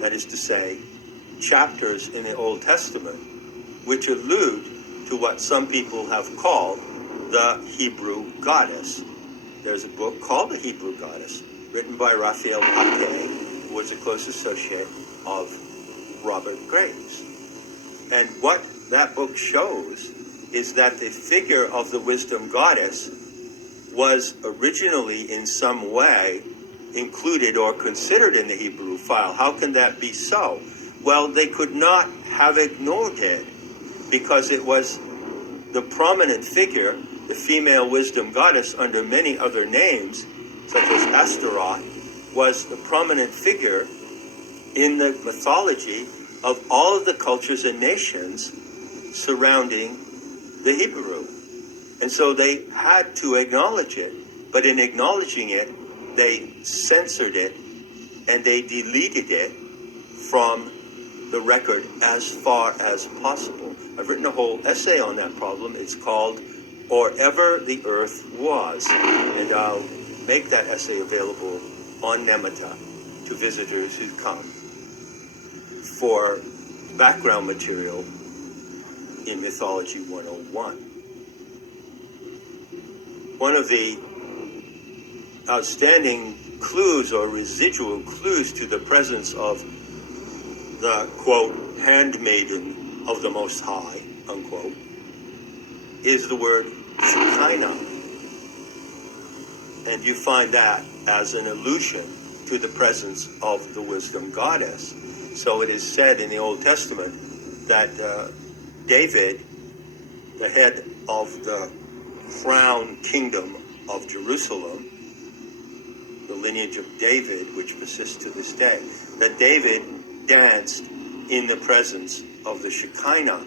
that is to say, chapters in the Old Testament, which allude to what some people have called the Hebrew goddess. There's a book called The Hebrew Goddess, written by Raphael Paquet, who was a close associate of Robert Graves. And what that book shows is that the figure of the wisdom goddess was originally in some way included or considered in the Hebrew file. How can that be so? Well, they could not have ignored it because it was the prominent figure, the female wisdom goddess under many other names, such as Astaroth, was the prominent figure in the mythology of all of the cultures and nations surrounding the Hebrew. And so they had to acknowledge it, but in acknowledging it, they censored it and they deleted it from the record as far as possible. I've written a whole essay on that problem. It's called Or Ever the Earth Was, and I'll make that essay available on Nemata to visitors who come for background material in Mythology 101. One of the outstanding clues or residual clues to the presence of the, quote, handmaiden of the Most High, unquote, is the word Shekinah. And you find that as an allusion to the presence of the wisdom goddess. So it is said in the Old Testament that David, the head of the crown kingdom of Jerusalem, the lineage of David, which persists to this day, that David danced in the presence of the Shekinah.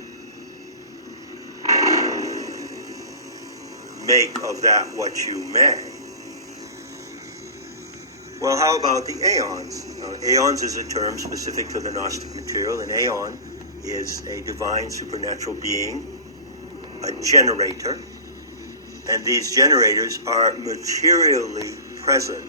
Make of that what you may. Well, how about the aeons? Aeons is a term specific to the Gnostic material. An aeon is a divine supernatural being, a generator, and these generators are materially present.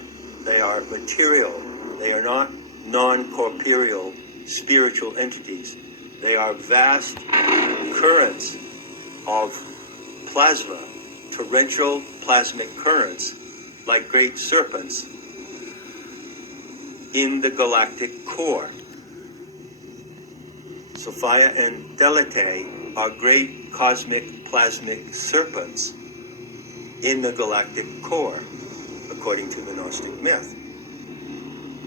They are material. They are not non-corporeal spiritual entities. They are vast currents of plasma, torrential plasmic currents, like great serpents in the galactic core. Sophia and Thelete are great cosmic plasmic serpents in the galactic core, according to the Gnostic myth.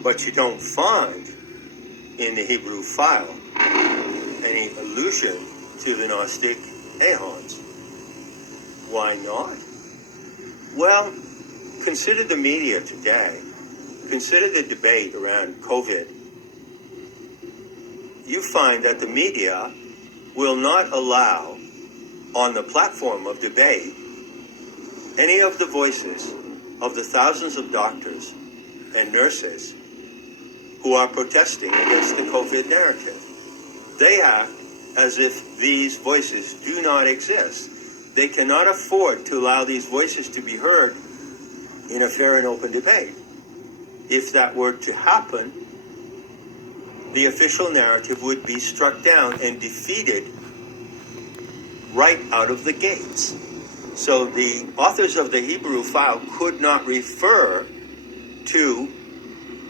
But you don't find in the Hebrew file any allusion to the Gnostic aeons. Why not? Well, consider the media today. Consider the debate around COVID. You find that the media will not allow, on the platform of debate, any of the voices of the thousands of doctors and nurses who are protesting against the COVID narrative. They act as if these voices do not exist. They cannot afford to allow these voices to be heard in a fair and open debate. If that were to happen, the official narrative would be struck down and defeated right out of the gates. So the authors of the Hebrew file could not refer to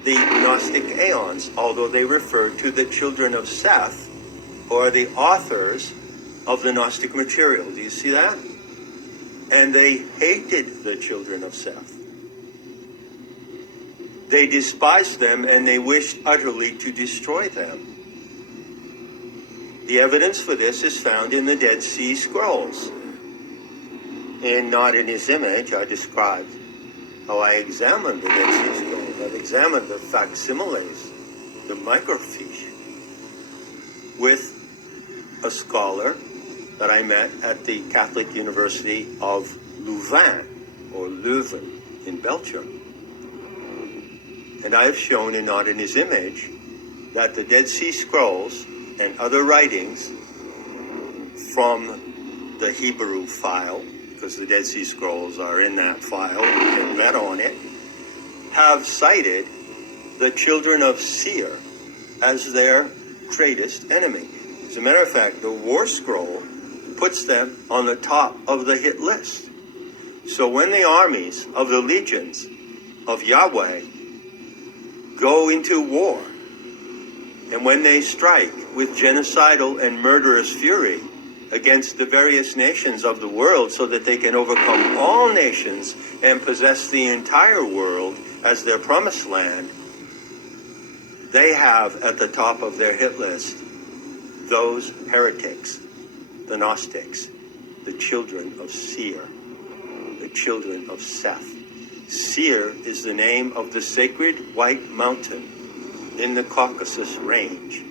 the Gnostic aeons, although they referred to the children of Seth, or the authors of the Gnostic material. Do you see that? And they hated the children of Seth. They despised them and they wished utterly to destroy them. The evidence for this is found in the Dead Sea Scrolls. And Not in His Image, I described how I examined the Dead Sea Scrolls. I've examined the facsimiles, the microfiche, with a scholar that I met at the Catholic University of Louvain, or Leuven, in Belgium. And I have shown in Not in His Image that the Dead Sea Scrolls and other writings from the Hebrew file, because the Dead Sea Scrolls are in that file, you can bet on it, have cited the children of Seir as their greatest enemy. As a matter of fact, the War Scroll puts them on the top of the hit list. So when the armies of the legions of Yahweh go into war, and when they strike with genocidal and murderous fury against the various nations of the world so that they can overcome all nations and possess the entire world as their promised land, they have at the top of their hit list those heretics, the Gnostics, the children of Seir, the children of Seth. Seir is the name of the sacred white mountain in the Caucasus range,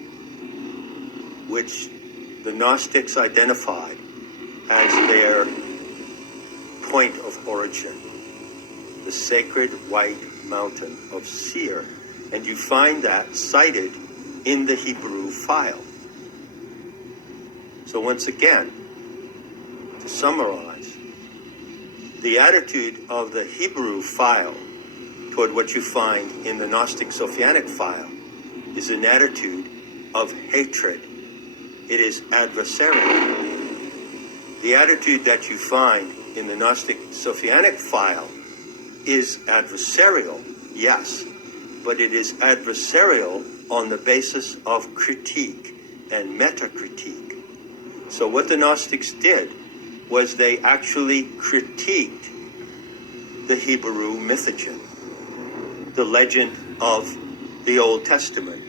which the Gnostics identified as their point of origin, the sacred white mountain of Seir. And you find that cited in the Hebrew file. So once again, to summarize, the attitude of the Hebrew file toward what you find in the Gnostic Sophianic file is an attitude of hatred. It is adversarial. The attitude that you find in the Gnostic Sophianic file is adversarial, yes, but it is adversarial on the basis of critique and metacritique. So what the Gnostics did was they actually critiqued the Hebrew mythogen, the legend of the Old Testament.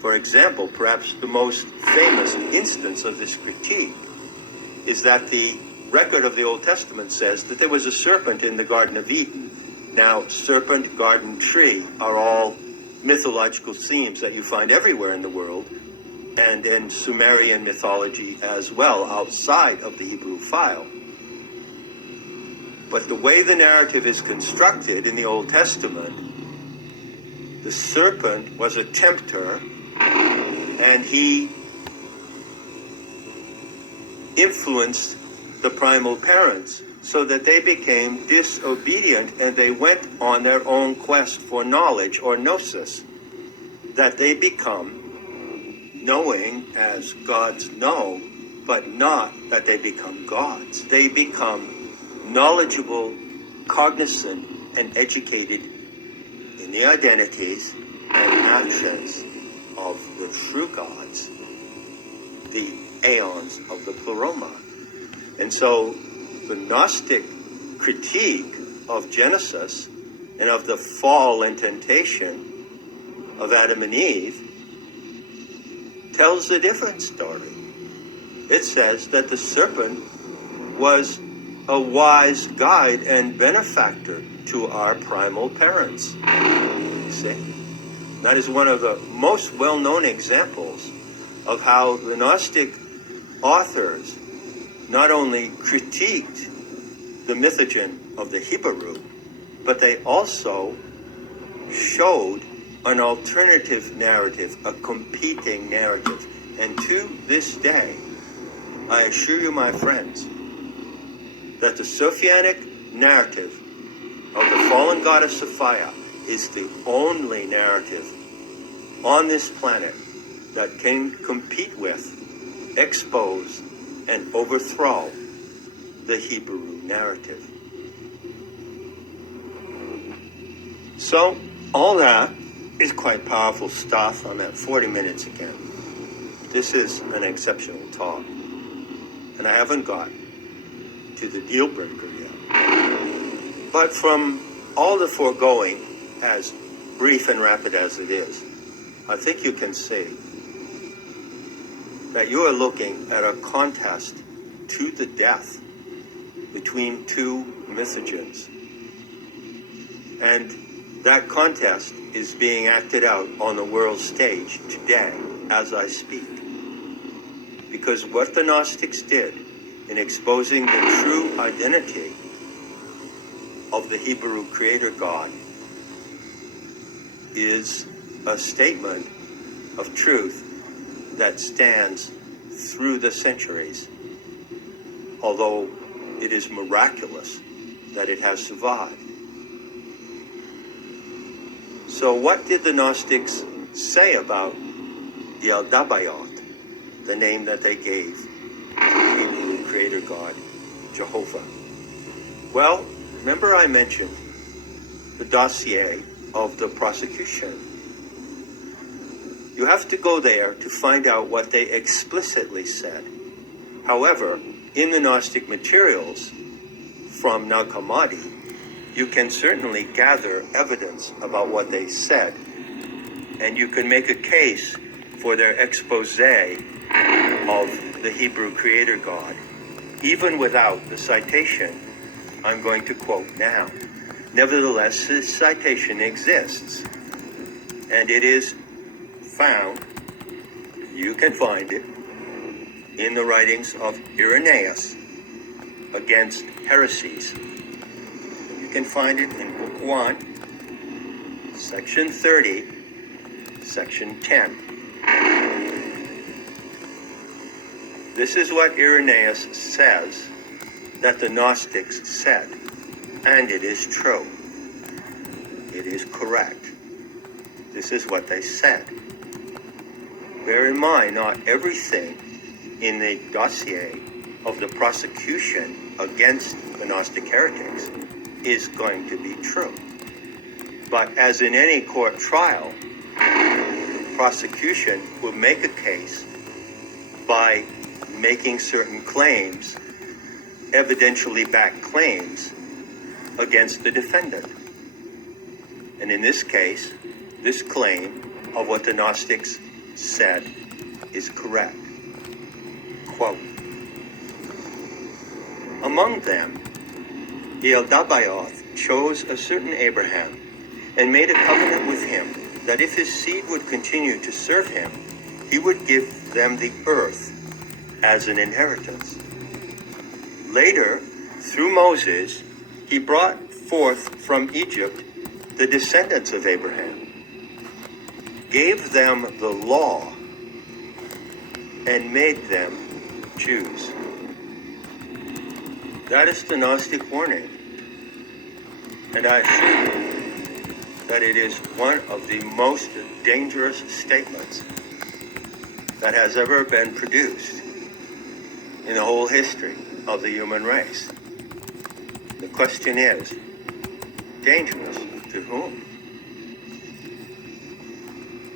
For example, perhaps the most famous instance of this critique is that the record of the Old Testament says that there was a serpent in the Garden of Eden. Now, serpent, garden, tree are all mythological themes that you find everywhere in the world, and in Sumerian mythology as well, outside of the Hebrew file. But the way the narrative is constructed in the Old Testament, the serpent was a tempter, and he influenced the primal parents so that they became disobedient and they went on their own quest for knowledge or gnosis, that they become knowing as gods know, but not that they become gods. They become knowledgeable, cognizant, and educated in the identities and actions of the true gods, the aeons of the pleroma. And so the Gnostic critique of Genesis and of the fall and temptation of Adam and Eve tells a different story. It says that the serpent was a wise guide and benefactor to our primal parents. You see? That is one of the most well-known examples of how the Gnostic authors not only critiqued the mythogen of the Hebrew, but they also showed an alternative narrative, a competing narrative. And to this day, I assure you, my friends, that the Sophianic narrative of the fallen goddess Sophia is the only narrative on this planet that can compete with, expose, and overthrow the Hebrew narrative. So, all that is quite powerful stuff. I'm at 40 minutes again. This is an exceptional talk. And I haven't got to the deal breaker yet. But from all the foregoing, as brief and rapid as it is, I think you can see that you are looking at a contest to the death between two mythogens. And that contest is being acted out on the world stage today as I speak. Because what the Gnostics did in exposing the true identity of the Hebrew creator God is a statement of truth that stands through the centuries, although it is miraculous that it has survived. So what did the Gnostics say about Yaldabaoth, the name that they gave to the Hebrew creator God, Jehovah. Well, remember I mentioned the dossier of the prosecution. You have to go there to find out what they explicitly said. However, in the Gnostic materials from Nag Hammadi, you can certainly gather evidence about what they said, and you can make a case for their expose of the Hebrew creator God, even without the citation I'm going to quote now. Nevertheless, this citation exists, and it is found, you can find it, in the writings of Irenaeus against heresies. You can find it in Book 1, Section 30, Section 10. This is what Irenaeus says that the Gnostics said, and it is true. It is correct. This is what they said. Bear in mind, not everything in the dossier of the prosecution against the Gnostic heretics is going to be true. But as in any court trial, the prosecution will make a case by making certain claims, evidentially backed claims, against the defendant. And in this case, this claim of what the Gnostics said is correct. Quote, among them, Yaldabaoth chose a certain Abraham and made a covenant with him that if his seed would continue to serve him, he would give them the earth as an inheritance. Later, through Moses, he brought forth from Egypt the descendants of Abraham, gave them the law, and made them Jews. That is the Gnostic warning. And I assure you that it is one of the most dangerous statements that has ever been produced in the whole history of the human race. The question is, dangerous to whom?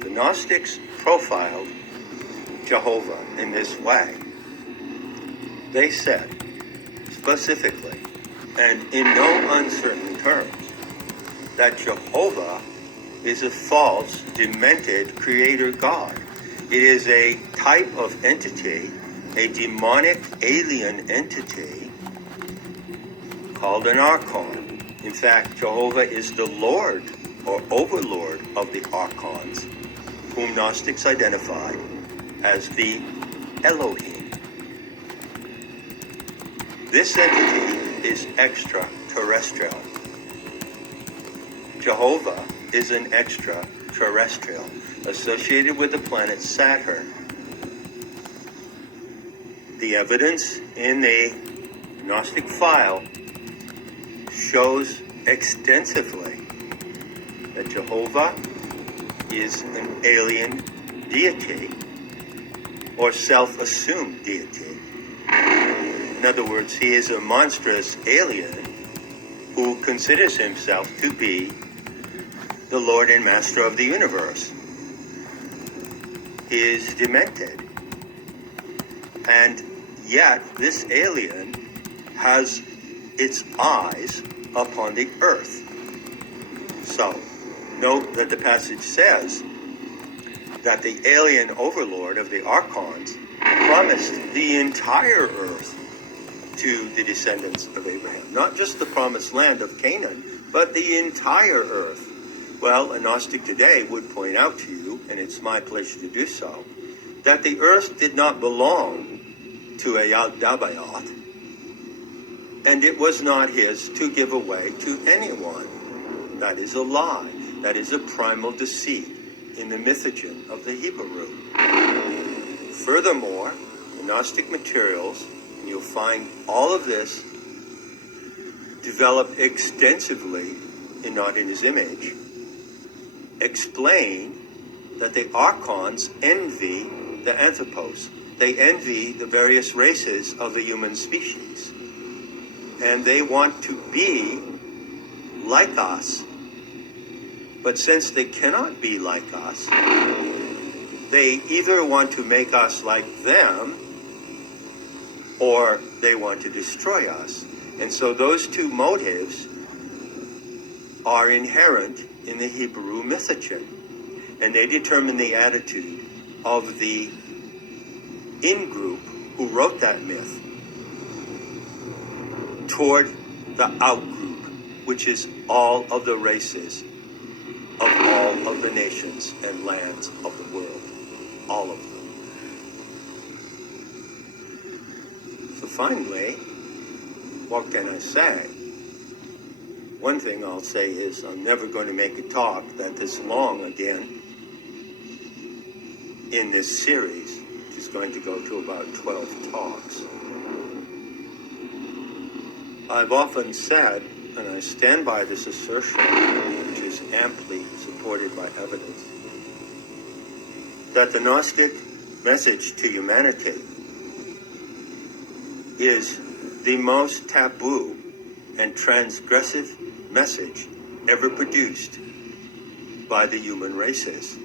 The Gnostics profiled Jehovah in this way. They said, specifically, and in no uncertain terms, that Jehovah is a false, demented creator God. It is a type of entity, a demonic alien entity called an archon. In fact, Jehovah is the Lord or overlord of the archons, whom Gnostics identified as the Elohim. This entity is extraterrestrial. Jehovah is an extraterrestrial associated with the planet Saturn. The evidence in the Gnostic file shows extensively that Jehovah is an alien deity or self-assumed deity. In other words, he is a monstrous alien who considers himself to be the Lord and Master of the universe. He is demented. And yet, this alien has its eyes upon the earth. So, note that the passage says that the alien overlord of the archons promised the entire earth to the descendants of Abraham. Not just the promised land of Canaan, but the entire earth. Well, a Gnostic today would point out to you, and it's my pleasure to do so, that the earth did not belong to a Yaldabaoth, and it was not his to give away to anyone. That is a lie. That is a primal deceit in the mythogen of the Hebrew. Furthermore, the Gnostic materials, and you'll find all of this developed extensively in Not in His Image, explain that the archons envy the anthropos. They envy the various races of the human species. And they want to be like us. But since they cannot be like us, they either want to make us like them, or they want to destroy us. And so those two motives are inherent in the Hebrew mythogen. And they determine the attitude of the in-group who wrote that myth toward the out-group, which is all of the races of all of the nations and lands of the world. All of them. So finally, what can I say? One thing I'll say is I'm never going to make a talk that this long again in this series, which is going to go to about 12 talks. I've often said, and I stand by this assertion, which is amply supported by evidence, that the Gnostic message to humanity is the most taboo and transgressive message ever produced by the human races.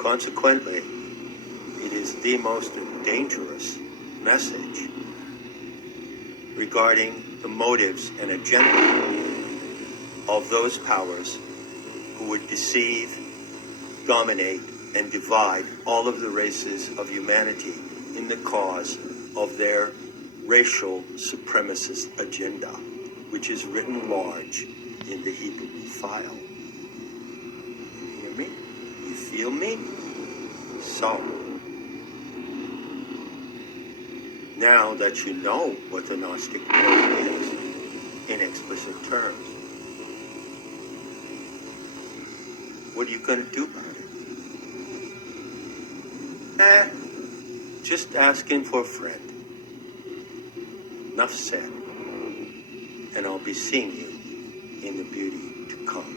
Consequently, it is the most dangerous message regarding the motives and agenda of those powers who would deceive, dominate, and divide all of the races of humanity in the cause of their racial supremacist agenda, which is written large in the Hebrew file. You hear me? You feel me? So, now that you know what the Gnostic Word is in explicit terms, what are you going to do about it? Just asking for a friend. Enough said. And I'll be seeing you in the beauty to come.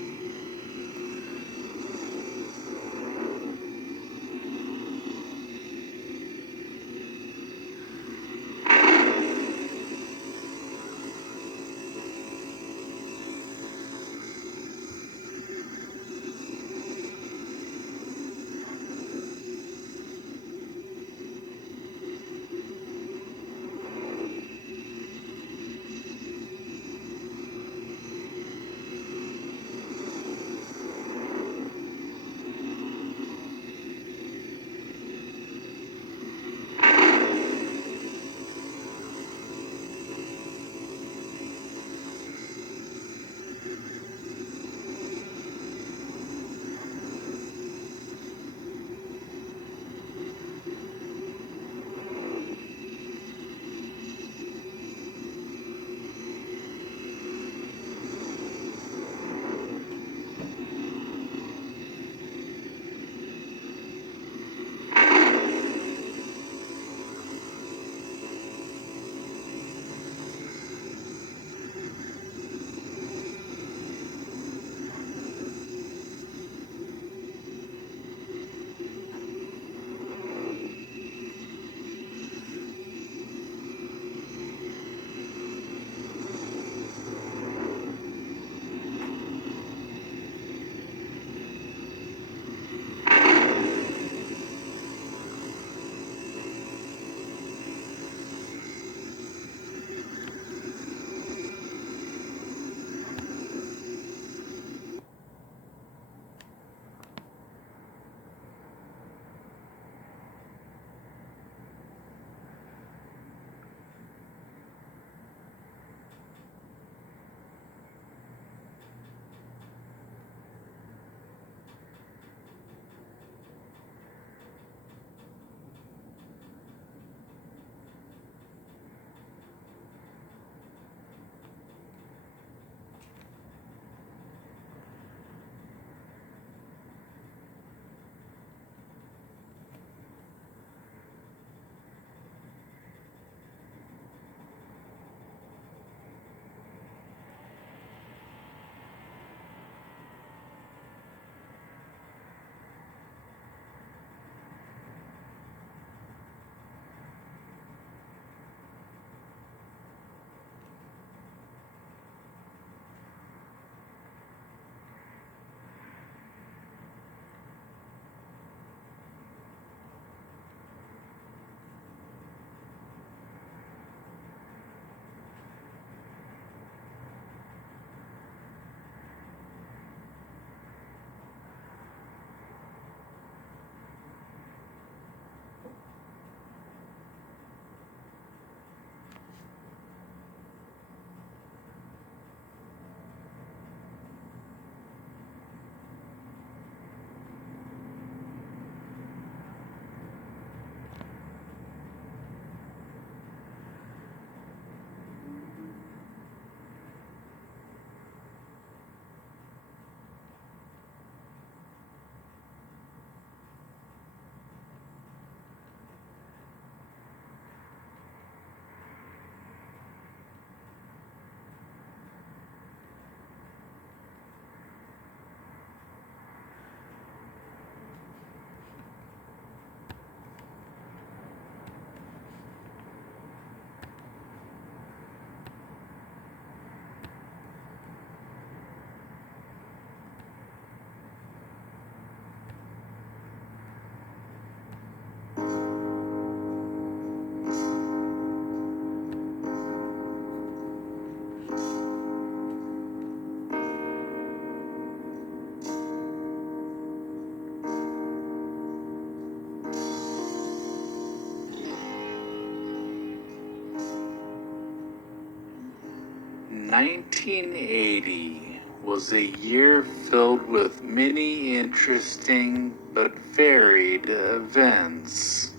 1980 was a year filled with many interesting but varied events.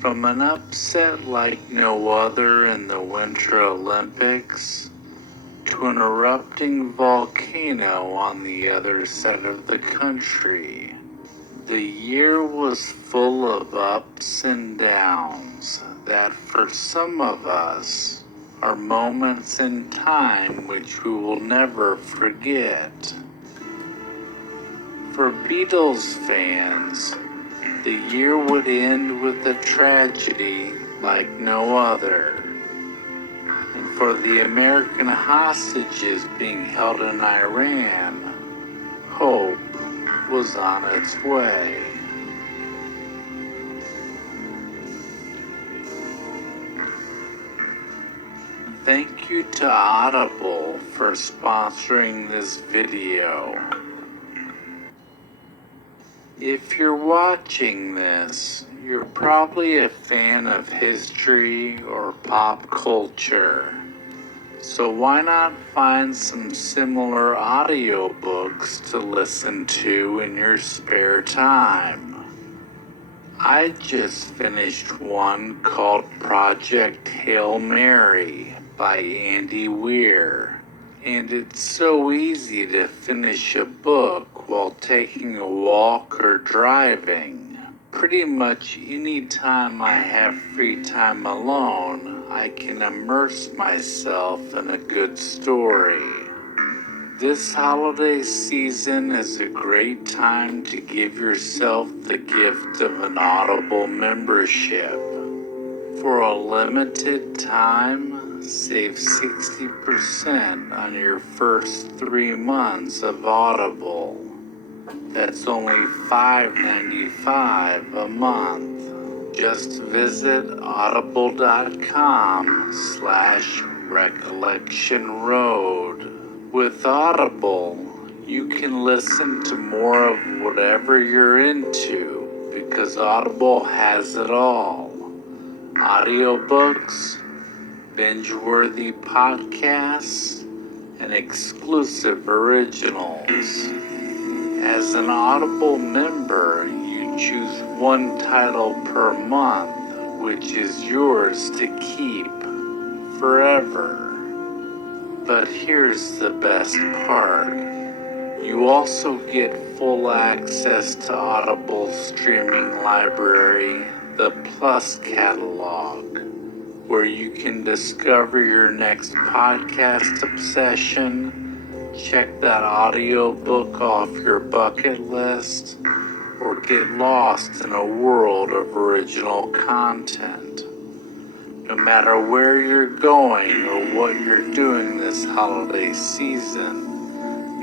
From an upset like no other in the Winter Olympics, to an erupting volcano on the other side of the country. The year was full of ups and downs that for some of us are moments in time which we will never forget. For Beatles fans, the year would end with a tragedy like no other. And for the American hostages being held in Iran, hope was on its way. Thank you to Audible for sponsoring this video. If you're watching this, you're probably a fan of history or pop culture. So why not find some similar audiobooks to listen to in your spare time? I just finished one called Project Hail Mary by Andy Weir, and it's so easy to finish a book while taking a walk or driving. Pretty much any time I have free time alone, I can immerse myself in a good story. This holiday season is a great time to give yourself the gift of an Audible membership. For a limited time, save 60% on your first 3 months of Audible. That's only $5.95 a month. Just visit audible.com/recollectionroad. With Audible, you can listen to more of whatever you're into because Audible has it all. Audiobooks, binge-worthy podcasts, and exclusive originals. As an Audible member, you choose one title per month, which is yours to keep forever. But here's the best part. You also get full access to Audible's streaming library, the Plus catalog, where you can discover your next podcast obsession, check that audiobook off your bucket list, or get lost in a world of original content. No matter where you're going or what you're doing this holiday season,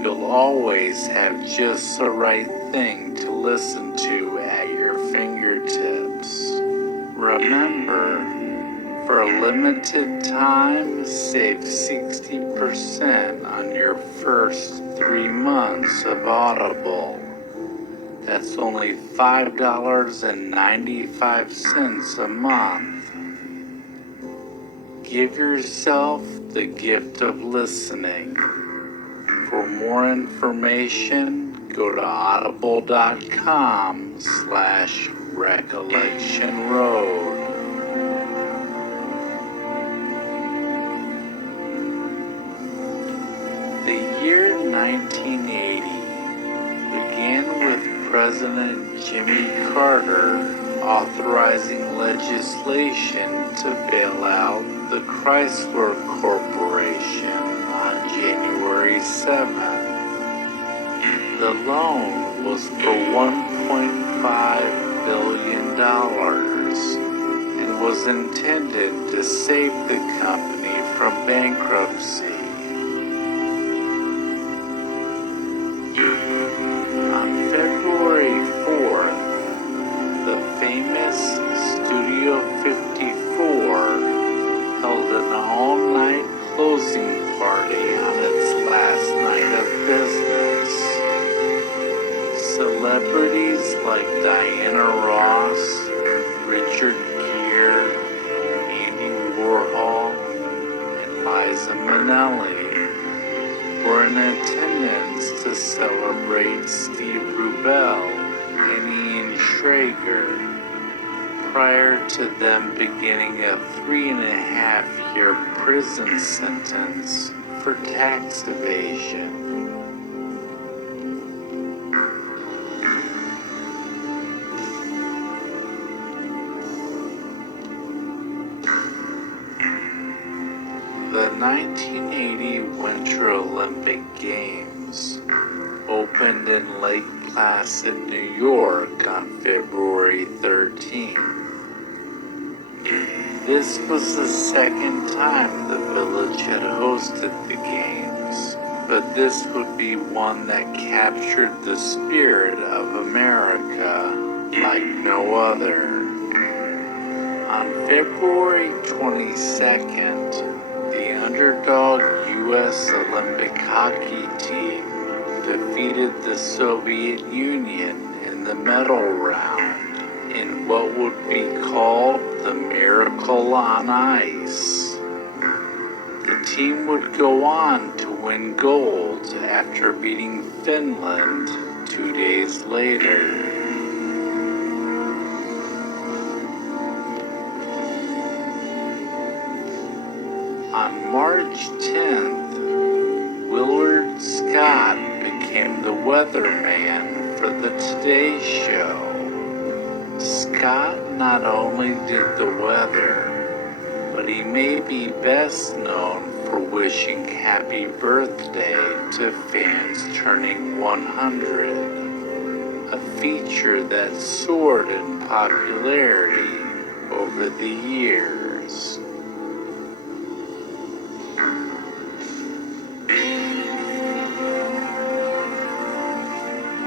you'll always have just the right thing to listen to at your fingertips. Remember, for a limited time, save 60% on your first 3 months of Audible. That's only $5.95 a month. Give yourself the gift of listening. For more information, go to audible.com/recollectionroad. The year 1980 began with President Jimmy Carter authorizing legislation to bail out the Chrysler Corporation on January 7th. The loan was for $1.5 billion and was intended to save the company from bankruptcy. On February 4th, the famous Studio 54 held an all-night closing party on its last night of business. Celebrities like Diana Ross, Richard Gere, Andy Warhol, and Liza Minnelli celebrate Steve Rubel and Ian Schrager, prior to them beginning a 3.5-year prison sentence for tax evasion. The 1980 Winter Olympic Games opened in Lake Placid, New York on February 13. This was the second time the village had hosted the games, but this would be one that captured the spirit of America like no other. On February 22nd, the underdog U.S. Olympic hockey team defeated the Soviet Union in the medal round in what would be called the Miracle on Ice. The team would go on to win gold after beating Finland 2 days later. On March 10th, Willard Scott became the weatherman for the Today Show. Scott not only did the weather, but he may be best known for wishing happy birthday to fans turning 100, a feature that soared in popularity over the years.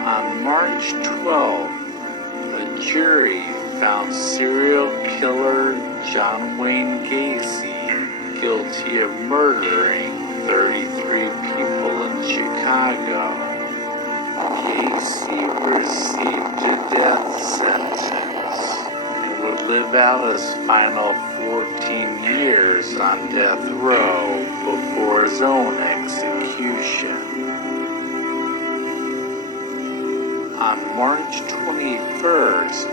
On March 12th, a jury found serial killer John Wayne Gacy guilty of murdering 33 people in Chicago. Gacy received a death sentence and would live out his final 14 years on death row before his own execution. On March 21st,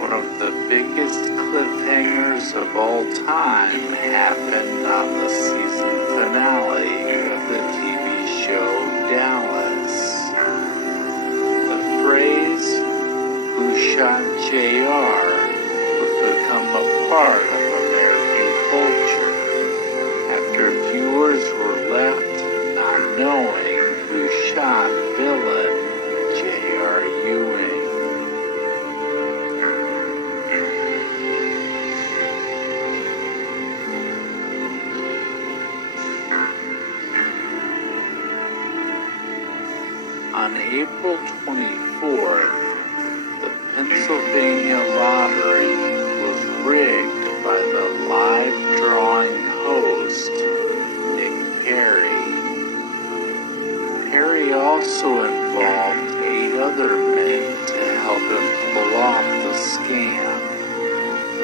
one of the biggest cliffhangers of all time happened on the season finale of the TV show Dallas. The phrase, "Who shot JR?" would become a part of American culture after viewers were left not knowing who shot villain J.R. Ewing. On April 24th, the Pennsylvania lottery was rigged by the live drawing host, Nick Perry. Perry also involved 8 other men to help him pull off the scam,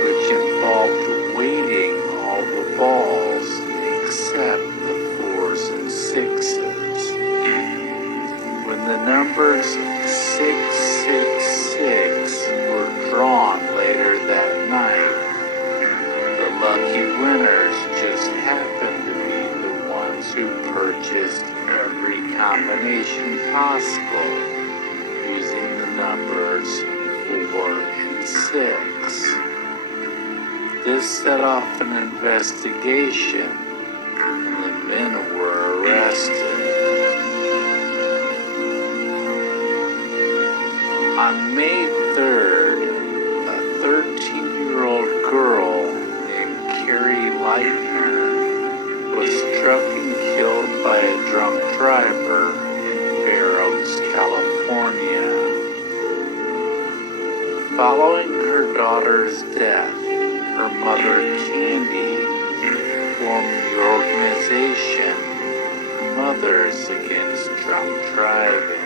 which involved weighting all the balls except the 4s and 6s. When the numbers 666 were drawn later that night, the lucky winners just happened to be the ones who purchased every combination possible using the numbers 4 and 6. This set off an investigation, and the men were arrested. On May 3rd, a 13-year-old girl named Carrie Leitner was struck and killed by a drunk driver in Fair Oaks, California. Following her daughter's death, her mother, Candy, formed the organization Mothers Against Drunk Driving.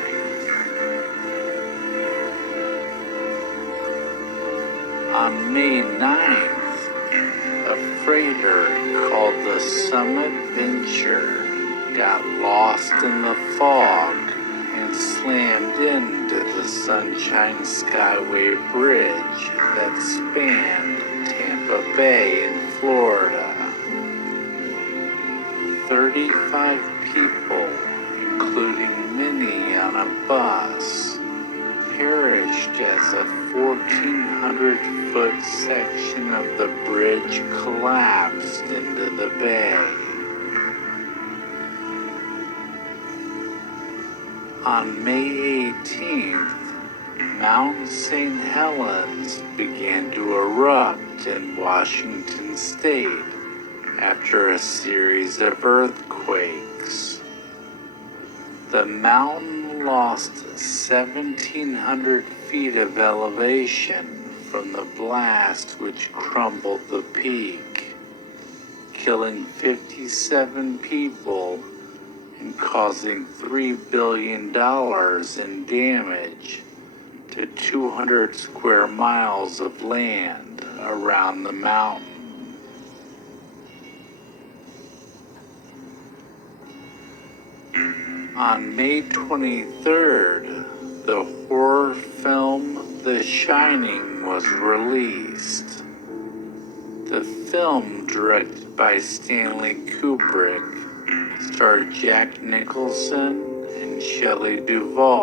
On May 9th, a freighter called the Summit Venture got lost in the fog and slammed into the Sunshine Skyway Bridge that spanned Tampa Bay in Florida. 35 people, including many on a bus, perished as a 1,400-foot section of the bridge collapsed into the bay. On May 18th, Mount St. Helens began to erupt in Washington state after a series of earthquakes. The mountain lost 1,700 feet of elevation from the blast, which crumbled the peak, killing 57 people and causing $3 billion in damage to 200 square miles of land around the mountain. On May 23rd, the horror film The Shining was released. The film, directed by Stanley Kubrick, starred Jack Nicholson and Shelley Duvall.